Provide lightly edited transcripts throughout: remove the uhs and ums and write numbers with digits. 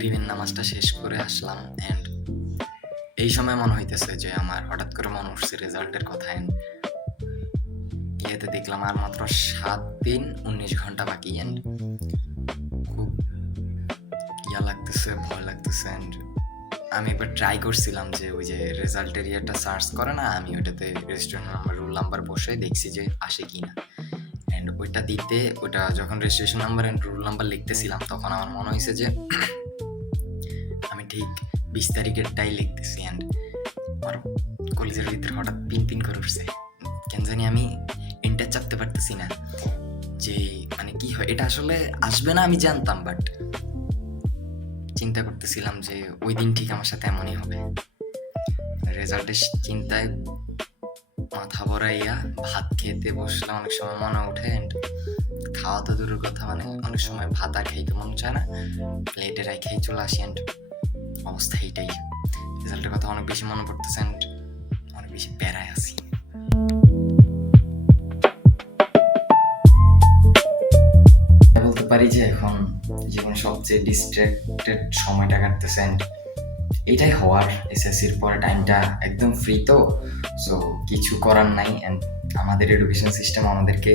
মাগরিবের নামাজটা শেষ করে আসলাম অ্যান্ড এই সময় মনে হইতেছে যে আমার হঠাৎ করে মনে উঠছে রেজাল্টের কথা অ্যান্ড ইয়েতে দেখলাম আর মাত্র 7 দিন 19 ঘন্টা বাকি অ্যান্ড খুব লাগতেছে, ভয় লাগতেছে অ্যান্ড আমি একবার ট্রাই করছিলাম যে ওই যে রেজাল্টের ইয়েটা সার্চ করে না, আমি ওইটাতে রেজিস্ট্রেশন নাম্বার রোল নাম্বার বসে দেখছি যে আসে কি না অ্যান্ড ওইটা দিতে ওইটা যখন registration number and roll number লিখতেছিলাম তখন আমার মনে হয়েছে যে আমি ঠিক 20 তারিখেরটাই লিখতেছি অ্যান্ড আমার কলেজের ভিতরে হঠাৎ পিন পিন করে উঠছে, কেন জানি আমি এন্টার চাপতে পারতেছি না যে মানে কি হয়। এটা আসলে আসবে না আমি জানতাম, বাট চিন্তা করতেছিলাম যে ওই দিন ঠিক আমার সাথে এমনই হবে। রেজাল্টের চিন্তায় মাথা ভরাইয়া ভাত খেতে বসলে অনেক সময় মনে ওঠে অ্যান্ড খাওয়া তো দূরের কথা, মানে অনেক সময় ভাত আর খাইতে মন চায় না, প্লেটে রাখাই চলে আসি অ্যান্ড অবস্থা এইটাই। রেজাল্টের কথা অনেক বেশি মনে পড়তেছে অ্যান্ড অনেক বেশি প্যারায় আছি। বলতে পারি যে এখন জীবনে সবচেয়ে ডিস্ট্রাক্টেড সময়টা কাটতেছে অ্যান্ড এটাই হওয়ার। এসএসসির পরে টাইমটা একদম ফ্রি, তো সো কিছু করার নাই অ্যান্ড আমাদের এডুকেশন সিস্টেম আমাদেরকে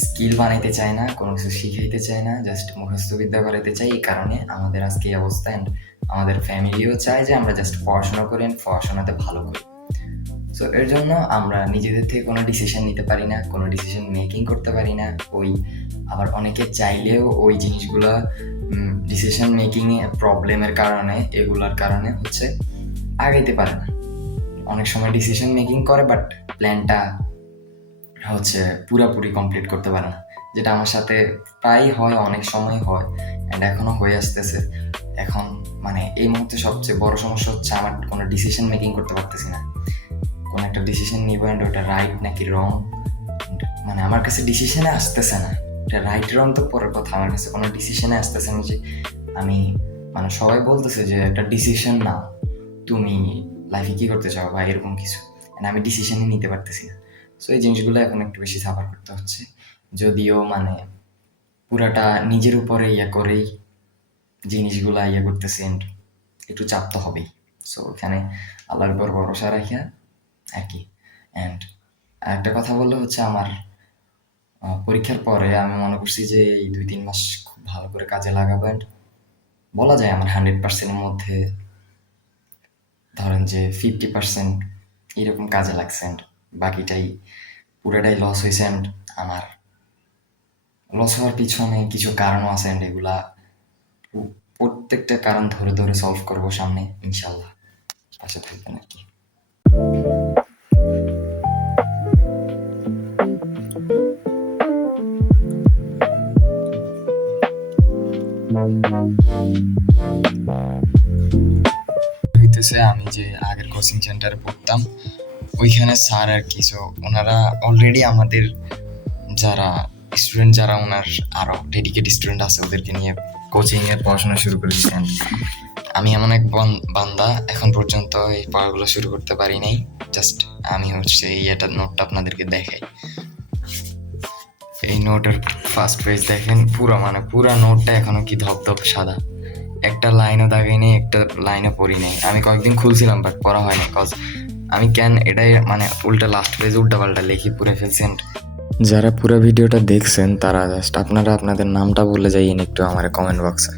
স্কিল বানাইতে চায় না, কোনো কিছু শিখাইতে চায় না, জাস্ট মুখস্থ বিদ্যা বাড়াইতে চাই। এই কারণে আমাদের আজকে এই অবস্থা অ্যান্ড আমাদের ফ্যামিলিও চায় যে আমরা জাস্ট পড়াশোনা করি অ্যান্ড পড়াশোনাতে ভালো করি। সো এর জন্য আমরা নিজেদের থেকে কোনো ডিসিশন নিতে পারি না, কোনো ডিসিশন মেকিং করতে পারি না। আবার অনেকে চাইলেও ওই জিনিসগুলা ডিসিশন মেকিংয়ে প্রবলেমের কারণে, এগুলার কারণে হচ্ছে আগাইতে পারে না। অনেক সময় ডিসিশন মেকিং করে বাট প্ল্যানটা হচ্ছে পুরোপুরি কমপ্লিট করতে পারে না, যেটা আমার সাথে প্রায়ই হয়, অনেক সময় হয় অ্যান্ড এখনও হয়ে আসতেছে। এখন মানে এই মুহূর্তে সবচেয়ে বড় সমস্যা হচ্ছে আমার কোনো ডিসিশন মেকিং করতে পারতেছি না। কোনো একটা ডিসিশন নিব অ্যান্ড ওটা রাইট নাকি রং, মানে আমার কাছে ডিসিশনে আসতেছে না। এটা রাইট রং তো পরের কথা, আমার কাছে কোনো ডিসিশনে আসতেছে না যে আমি, মানে সবাই বলতেছে যে একটা ডিসিশন নাও, তুমি লাইফে কী করতে চাও বা এরকম কিছু, আমি ডিসিশনই নিতে পারতেছি না। সো এই জিনিসগুলো এখন একটু বেশি সাফার করতে হচ্ছে, যদিও মানে পুরাটা নিজের উপরে করেই জিনিসগুলো করতেছি অ্যান্ড একটু চাপ তো হবেই। সো এখানে আল্লাহর উপর ভরসা রাখিয়া আর কি। অ্যান্ড একটা কথা বললে হচ্ছে আমার পরীক্ষার পরে আমি মনে করছি যে এই 2-3 মাস খুব ভালো করে কাজে লাগাবো অ্যান্ড বলা যায় আমার 100%-এর মধ্যে ধরেন যে 50% এরকম কাজে লাগছে অ্যান্ড বাকিটাই পুরোটাই লস হয়েছে। অ্যান্ড আমার লস হওয়ার পিছনে কিছু কারণও আছে অ্যান্ড এগুলা প্রত্যেকটা কারণ ধরে ধরে সলভ করবো সামনে ইনশাল্লাহ। পাশে থাকবেন আর কি। হইতেছে আমি যে আগের কোচিং সেন্টারে পড়তাম ওইখানে স্যার আর কি, সো ওনারা অলরেডি আমাদের যারা স্টুডেন্ট, যারা ওনার আরও ডেডিকেট স্টুডেন্ট আছে ওদেরকে নিয়ে কোচিংয়ের পড়াশোনা শুরু করে দিয়েছেন। আমি এমন এক বান্দা এখন পর্যন্ত এই পড়াগুলো শুরু করতে পারি নাই। জাস্ট আমি হচ্ছে এইটার নোটটা আপনাদেরকে দেখাই। এই নোটের ফার্স্ট পেজ দেখেন, পুরা নোটটা এখনো কি ধপধপ সাদা, একটা লাইনও দাগাই নেই, একটা লাইনও পড়ি নেই। আমি কয়েকদিন খুলছিলাম বাট পড়া হয় না, কজ আমি এটাই মানে উল্টা লাস্ট পেজ উল্টাপাল্টা লিখি পুরে ফেলছেন। যারা পুরো ভিডিওটা দেখছেন তারা জাস্ট আপনারা আপনাদের নামটা বলে যাইয়েন একটু আমার কমেন্ট বক্সে।